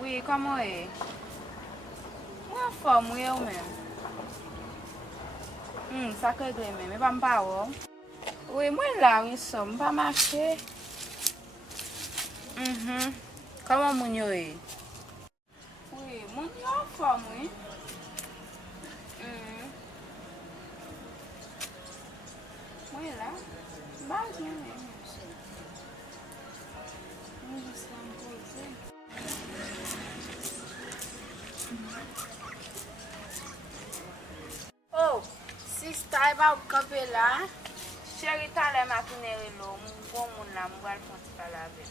Oui, comment est? Moi, forme, oui, ou même. Ça que de même, mais pas m'pa. Oui, moi là, oui, ça, m'pas marcher. Comment mon yo est? Oui, mon yo en forme, oui. Moi là, bah, bien, même. Moi, je suis en pause. Oh, sista e ba ou kampe la. Chéri tale matinere lo, bon moun la, mwen fonti pala ave.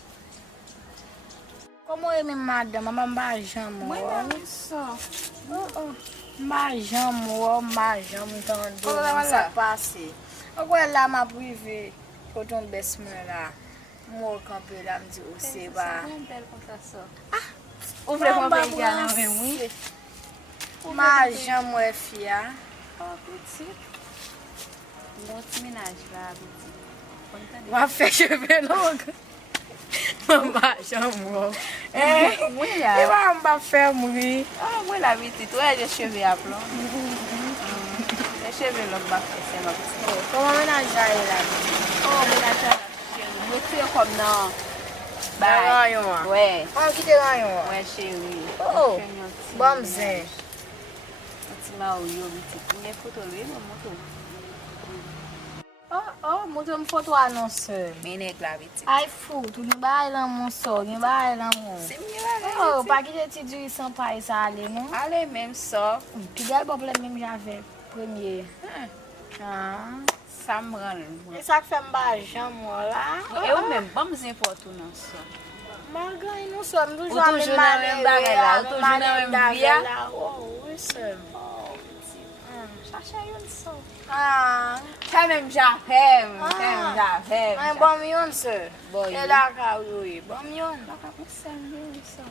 Como é, minha madame? Mamba jamo. Mwen nan so. Mba jamo, mba jamo tan do. Kola wala? Sa pase. Agora lá ma prive, ko ton besmen la. Mwen kampe la mdi ou se ba. Mwen bel konta so. Ou vle kon pe ki anan re mwen? Mba jamo e fia. Oh, petit. Bon ti menaj la, petit. Mwa fe cheve longa. Mba jamo. Mwen ya. E mba fe mwi. Mwen la, petit. Ou je cheve a plon. Le cheve lok ba fese ma petit. Koman menaj la e la? Menaj la, chéri. Mwen te kom nan. Nan ranyon wa? Ouais. An ki te ranyon wa? Ouais, chéri. Bom zen. Ma ou yo biti. Mwen foto lwe mwen moto. Moto m foto anonse. Menek la biti. Ay foto, gen ba lan moun so, gen ba lan moun. Se mwen la Pa ki te ti duri san pa sa ale, non? Ale menm so. Pi gal bople menm jave premye. Sa mran. E sak fe mba jan moun la. E ou menm, bam zin foto nan so. Man gan nou so, m toujou Ou toujou nan menm bagay la, ou toujou nan menm via. Oui, se. Chache yon so. Sa menm javem. Ay, bom yon se. Boy. E la ka ouye, bom yon. Baka pou sen yon so.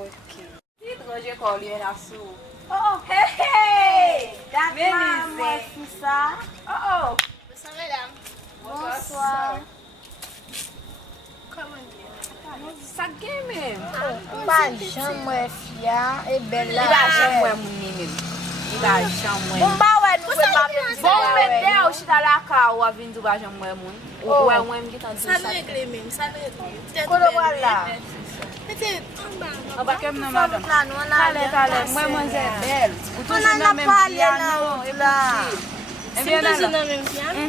Ok. Ti droje kol yon la sou. Hey! Dat Venise. mwen fisa. Bonsoir, madame. Bonsoir. Sa gen menm. Mba jan mwen fia, e bel la. Li ba jan mwen moun ni menm. Li ba jan mwen. Mba wè nou pe pa mwen Bon men de ou chita la ka ou avin du ba jan mwen moun. Ou wè mwen mgitan di Ça sa. nous règle même, ça nous règle. Kodo wala. Peut-être en bas. An ba kem nan madam. Nan wana Tale, mwen mwen zè bel. Ou On toujou an nan a menm pale piano. nan la. E C'est bien toujours nan la. dans le même piano.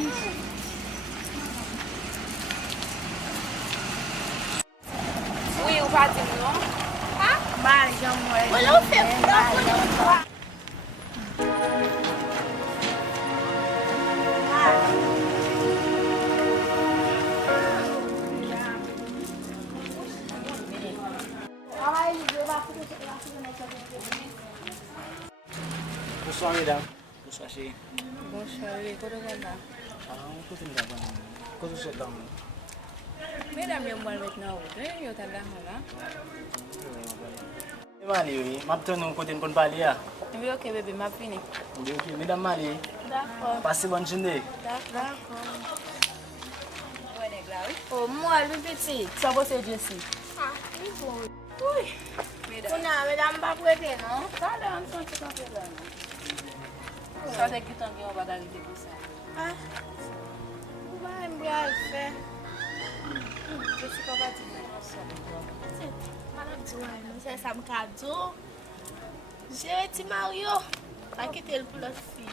Oui, ou pa di moun. Mba jan mwen. Voilà, on fait. Bonsoir mesdames. Bonsoir chérie. Bonsoir, oui, kodo wala. Kote mi daban. Kote sot dam. Mesdames yo mwen met nan ou. Yo ta la hala. Mali oui, map ton nou kote kon pali ya. Mwen yo ke bebe, ma fini. Ndi ok, mesdames Mali. D'akor. Passe bonne journée. Mwen e gla, oui. Mwen li piti. Sa bo se Jesse. Kuna, medan mba prete, non? Tale, an son se kan pe la nan. Sa te kitan ki yon badari de pou sa. Mba mbe al fe. Jesse ka bati mwen an son. Madame Douane, c'est ça me cadeau. J'ai dit Mario. Pas quitter le pour l'autre fille.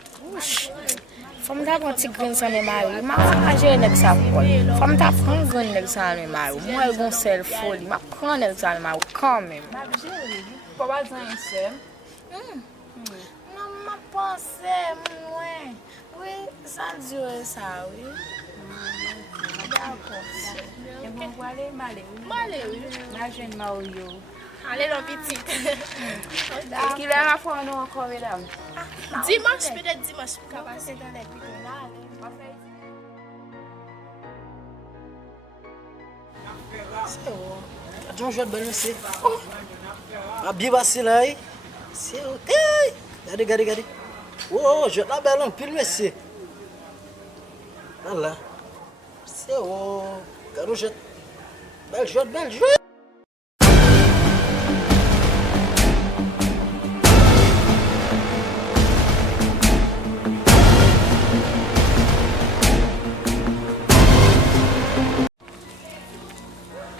Fom ta kon ti gren san e mari, ma fwa je nek sa pol. Fom ta pran gren nek san e mari, mwen gon sel foli, ma pran nek san e mari, kan men. Pa ba zan yon se? Non, ma pense mwen. Oui, sa diyo e sa, oui. E mwen wale male, oui. Allez, oui. La jen ma ou yo. Allez, la petite. E ki le a fwa nou anko we dam? Dimanche, peut-être dimanche, pour qu'on passe dans les vidéos là. John jouet bon monsieur. A bien passé là. C'est hey! Regardez. Oh, je la belle en pile monsieur. Voilà. C'est oh. Garouchette. Belle jouette, belle jouette.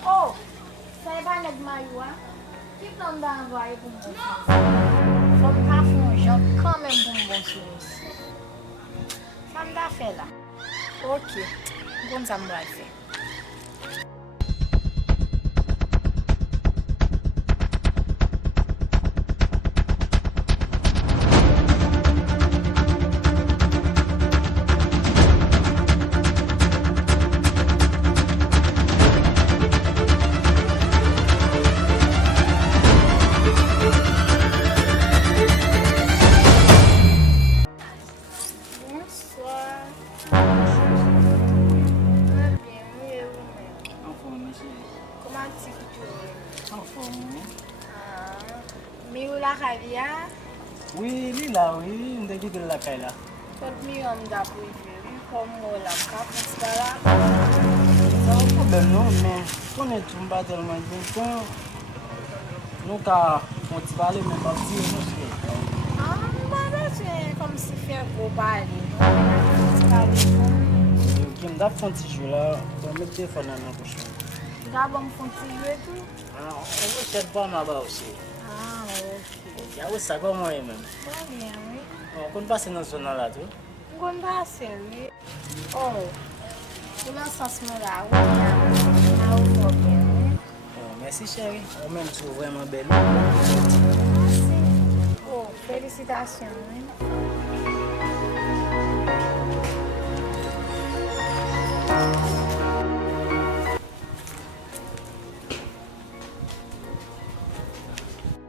Oh, saya pa nagmayo ah. Keep lang dang vaye pou mbon. Fom ka fon jan, kan men pou mbon sou isi. Fam da fe la. Ok, bon sa mbra fe. Oui, lui là, oui, on a dit de la caille là. Pot mi yon da prive, kom mo la kap, nista la. Pas de problème non, mais on est tout pas tellement bien. Nous quand on t'y parle même pas si nous c'est. Ah, mbada c'est comme si fè gros pali. Qui me da font petit jeu là, on met téléphone dans la poche. Da bon fon ti jwe tou? Ah, on va chercher pas ma bas aussi. Ah, ok. Il y a aussi ça comme moi même. Bon bien, oui. On passe dans ce zone là tout. Mwen pase, oui. Oh, pou nan sens mwen la, oui, a ou fò bien, oui. Merci chérie, on même tu vraiment belle. Merci. Oh, félicitations, oui.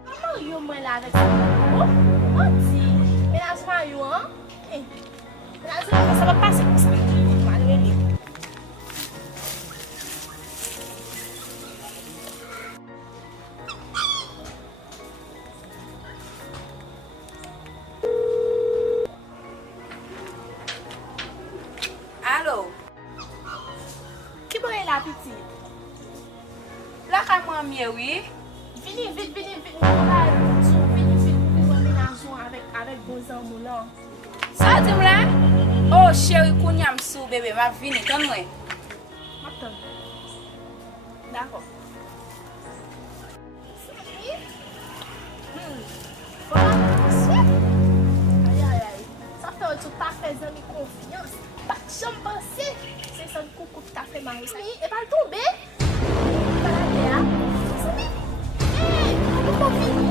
Mario mwen la avec sa maman. Oh, ti. Ménage Mario, hein? Ménage Mario, ça va passer comme ça. Manuel. Allô? Qui boit la petite? La ka mwen miye, oui? Vini, vite. Vini, ménage avec vos amours là. Sa di mla? Oh, chéri, kounyam sou, bébé, ma vini, ton mwen. Attends. D'accord. Aïe. Ça fait tout à fait de confiance. Pas de chambre pensée. C'est ça le coucou tout à fait marrant. Et pas le tomber. Pas la terre. Hé, pourquoi fini?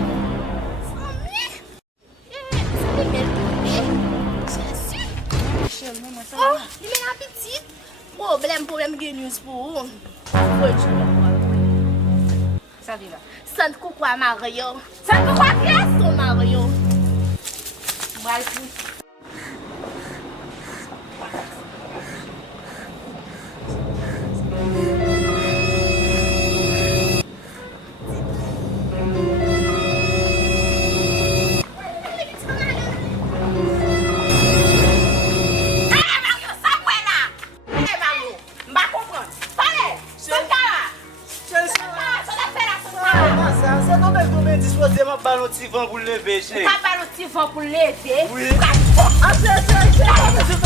Ça m'est tombé. Jésus. Oh, il met la petite. Problème, good news pour vous. Sa di la? Sant coucou à Mario. San kou kwa kres? Ton Mario. Mwal pou. Pour lever, chérie. Papa, nous t'y vas pour l'aider. Oui. Ah, c'est